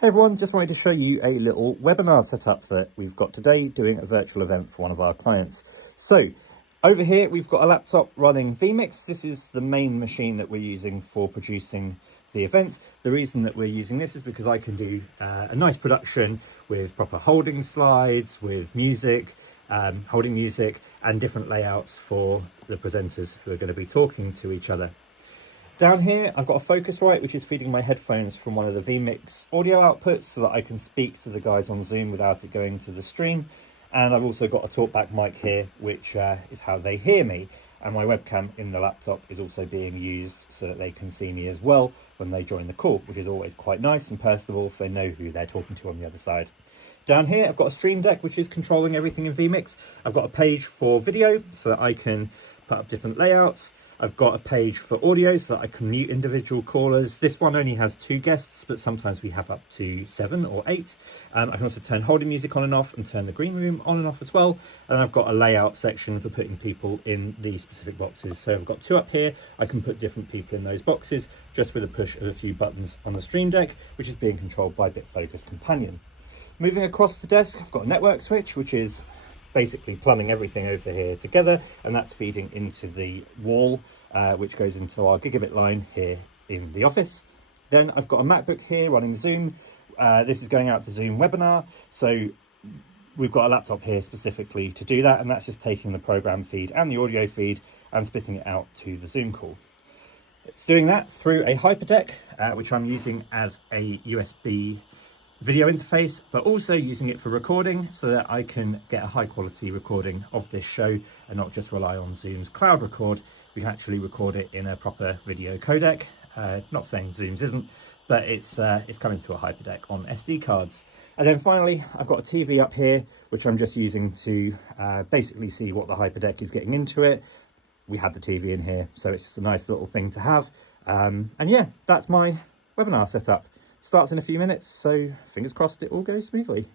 Hey everyone, just wanted to show you a little webinar setup that we've got today doing a virtual event for one of our clients. So over here we've got a laptop running vMix. This is the main machine that we're using for producing the event. The reason that we're using this is because I can do a nice production with proper holding slides, with music, holding music and different layouts for the presenters who are going to be talking to each other. Down here, I've got a Focusrite, which is feeding my headphones from one of the vMix audio outputs so that I can speak to the guys on Zoom without it going to the stream. And I've also got a talkback mic here, which is how they hear me. And my webcam in the laptop is also being used so that they can see me as well when they join the call, which is always quite nice and personable, so they know who they're talking to on the other side. Down here, I've got a stream deck, which is controlling everything in vMix. I've got a page for video so that I can put up different layouts. I've got a page for audio so that I can mute individual callers. This one only has 2 guests, but sometimes we have up to 7 or 8. I can also turn holding music on and off and turn the green room on and off as well. And I've got a layout section for putting people in the specific boxes. So I've got 2 up here. I can put different people in those boxes just with a push of a few buttons on the stream deck, which is being controlled by BitFocus Companion. Moving across the desk, I've got a network switch, which is basically plumbing everything over here together, and that's feeding into the wall which goes into our gigabit line here in the office. Then I've got a MacBook here running Zoom. This is going out to Zoom webinar, so we've got a laptop here specifically to do that, and that's just taking the program feed and the audio feed and spitting it out to the Zoom call. It's doing that through a HyperDeck, which I'm using as a USB video interface, but also using it for recording so that I can get a high quality recording of this show and not just rely on Zoom's cloud record. We can actually record it in a proper video codec. Not saying Zoom's isn't, but it's coming through a HyperDeck on SD cards. And then finally, I've got a TV up here, which I'm just using to basically see what the HyperDeck is getting into it. We had the TV in here, so it's just a nice little thing to have. And yeah, that's my webinar setup. Starts in a few minutes, so fingers crossed it all goes smoothly.